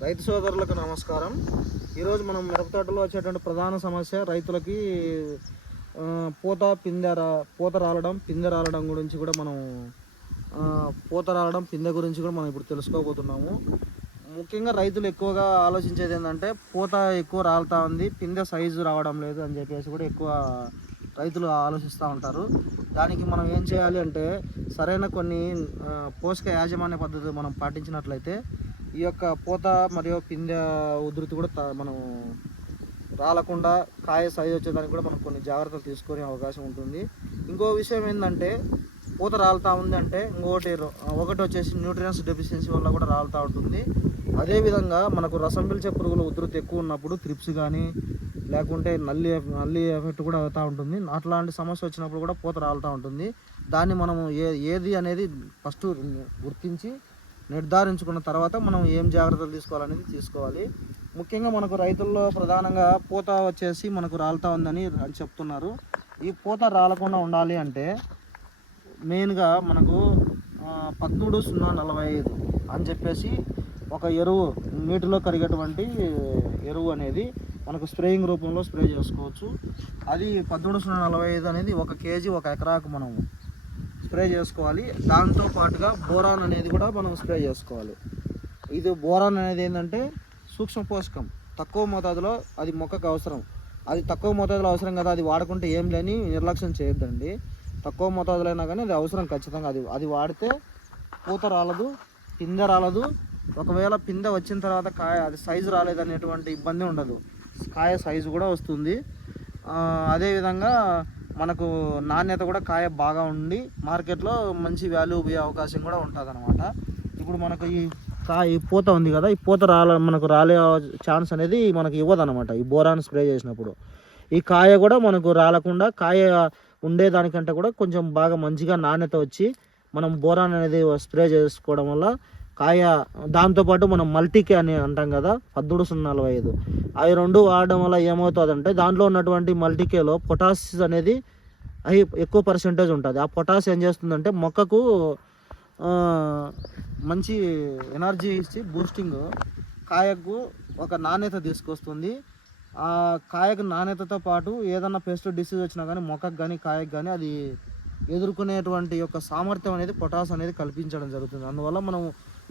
రైతు సోదరులకు నమస్కారం. ఈరోజు మనం మిరపతోటలో వచ్చేటువంటి ప్రధాన సమస్య రైతులకి పూత పిందె రా పూత రాలడం పిందె రాలడం గురించి కూడా మనం పూత రాలడం పిందె గురించి కూడా మనం ఇప్పుడు తెలుసుకోబోతున్నాము. ముఖ్యంగా రైతులు ఎక్కువగా ఆలోచించేది ఏంటంటే పూత ఎక్కువ రాలుతా ఉంది పిందె సైజు రావడం లేదు అని చెప్పేసి కూడా ఎక్కువ రైతులు ఆలోచిస్తూ ఉంటారు. దానికి మనం ఏం చేయాలి అంటే సరైన కొన్ని పోషక యాజమాన్య పద్ధతులు మనం పాటించినట్లయితే ఈ యొక్క పూత మరియు పిందె ఉధృతి కూడా మనం రాలకుండా కాయ సైజు వచ్చేదానికి కూడా మనం కొన్ని జాగ్రత్తలు తీసుకునే అవకాశం ఉంటుంది. ఇంకో విషయం ఏంటంటే పూత రాలుతూ ఉంది అంటే ఇంకోటి ఒకటి వచ్చేసి న్యూట్రియన్స్ డెఫిషియన్సీ వల్ల కూడా రాలుతూ ఉంటుంది. అదేవిధంగా మనకు రసం పిలిచే పురుగుల ఉధృతి ఎక్కువ ఉన్నప్పుడు త్రిప్స్ కానీ లేకుంటే నల్లి నల్లి ఎఫెక్ట్ కూడా అవుతూ ఉంటుంది. అట్లాంటి సమస్య వచ్చినప్పుడు కూడా పూత రాలుతూ ఉంటుంది. దాన్ని మనము ఏ ఏది అనేది ఫస్ట్ గుర్తించి నిర్ధారించుకున్న తర్వాత మనం ఏం జాగ్రత్తలు తీసుకోవాలనేది తీసుకోవాలి. ముఖ్యంగా మనకు రైతుల్లో ప్రధానంగా పూత వచ్చేసి మనకు రాలుతా ఉందని చెప్తున్నారు. ఈ పూత రాలకుండా ఉండాలి అంటే మెయిన్గా మనకు పద్మూడు పదమూడు సున్నా నలభై ఐదు అని చెప్పేసి ఒక ఎరువు నీటిలో కరిగేటువంటి ఎరువు అనేది మనకు స్ప్రేయింగ్ రూపంలో స్ప్రే చేసుకోవచ్చు. అది పదమూడు సున్నా నలభై ఐదు అనేది ఒక కేజీ ఒక ఎకరాకు మనం స్ప్రే చేసుకోవాలి. దాంతో పాటుగా బోరాన్ అనేది కూడా మనం స్ప్రే చేసుకోవాలి. ఇది బోరాన్ అనేది ఏంటంటే సూక్ష్మ పోషకం. తక్కువ మోతాదులో అది మొక్కకు అవసరం. అది తక్కువ మోతాదులో అవసరం కదా అది వాడుకుంటే ఏం లేని నిర్లక్ష్యం చేయొద్దండి. తక్కువ మోతాదులో అయినా కానీ అది అవసరం ఖచ్చితంగా. అది అది వాడితే పూత రాలదు పిందె రాలదు. ఒకవేళ పిందె వచ్చిన తర్వాత కాయ అది సైజు రాలేదనేటువంటి ఇబ్బంది ఉండదు. కాయ సైజు కూడా వస్తుంది. అదేవిధంగా మనకు నాణ్యత కూడా కాయ బాగా ఉండి మార్కెట్లో మంచి వాల్యూ పోయే అవకాశం కూడా ఉంటుంది అనమాట ఇప్పుడు మనకు ఈ కాయ ఈ పూత ఉంది కదా ఈ పూత రాల మనకు రాలే ఛాన్స్ అనేది మనకు ఇవ్వదు అనమాట ఈ బోరాన్ స్ప్రే చేసినప్పుడు. ఈ కాయ కూడా మనకు రాలకుండా కాయ ఉండేదానికంటే కూడా కొంచెం బాగా మంచిగా నాణ్యత వచ్చి మనం బోరాన్ అనేది స్ప్రే చేసుకోవడం వల్ల కాయ దాంతోపాటు మనం మల్టీకే అని అంటాం కదా పద్దుడు సున్నా నలభై ఐదు. అవి రెండు వాడడం వల్ల ఏమవుతుందంటే దాంట్లో ఉన్నటువంటి మల్టీకేలో పొటాస్ అనేది అవి ఎక్కువ పర్సెంటేజ్ ఉంటుంది. ఆ పొటాస్ ఏం చేస్తుందంటే మొక్కకు మంచి ఎనర్జీ ఇచ్చి బూస్టింగ్ కాయకు ఒక నాణ్యత తీసుకొస్తుంది. ఆ కాయకు నాణ్యతతో పాటు ఏదన్నా పెస్ట్ డిసీజ్ వచ్చినా కానీ మొక్కకు కానీ కాయకు కానీ అది ఎదుర్కొనేటువంటి యొక్క సామర్థ్యం అనేది పొటాస్ అనేది కల్పించడం జరుగుతుంది. అందువల్ల మనం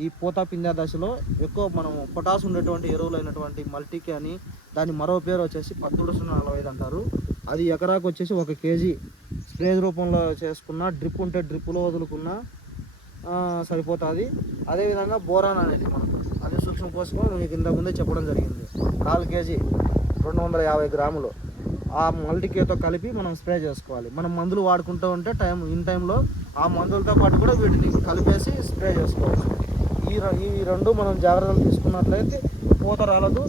ఈ పూత పిందె దశలో ఎక్కువ మనం పొటాస్ ఉండేటువంటి ఎరువులు అయినటువంటి మల్టీకి అని దాని మరో పేరు వచ్చేసి పద్దుడు సున్నా నలభై ఐదు అంటారు. అది ఎకరాకు వచ్చేసి ఒక కేజీ స్ప్రే రూపంలో చేసుకున్న డ్రిప్ ఉంటే డ్రిప్పులో వదులుకున్న సరిపోతుంది. అదేవిధంగా బోరాన్ అనేది మనం అది సూక్ష్మ పోసుకొని మీకు ఇంతకుముందే చెప్పడం జరిగింది. కాలు కేజీ రెండు వందల యాభై గ్రాములు. ఆ మల్టీకేతో కలిపి మనం స్ప్రే చేసుకోవాలి. మనం మందులు వాడుకుంటూ ఉంటే టైం ఇన్ టైంలో ఆ మందులతో పాటు కూడా వీటిని కలిపేసి స్ప్రే చేసుకోవచ్చు. ఈ ఈ రెండు మనం జాగ్రత్తలు తీసుకున్నట్లయితే పూత రాలదు.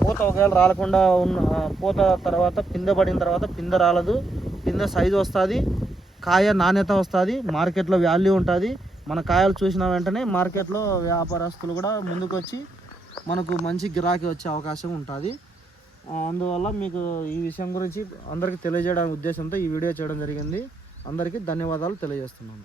పూత ఒకవేళ రాలకుండా ఉన్న పూత తర్వాత పిందె పడిన తర్వాత పిందె రాలదు. పిందె సైజు వస్తుంది. కాయ నాణ్యత వస్తుంది. మార్కెట్లో వాల్యూ ఉంటుంది. మన కాయలు చూసిన వెంటనే మార్కెట్లో వ్యాపారస్తులు కూడా ముందుకు వచ్చి మనకు మంచి గిరాకీ వచ్చే అవకాశం ఉంటుంది. అందువల్ల మీకు ఈ విషయం గురించి అందరికీ తెలియజేయడానికి ఉద్దేశంతో ఈ వీడియో చేయడం జరిగింది. అందరికీ ధన్యవాదాలు తెలియజేస్తున్నాను.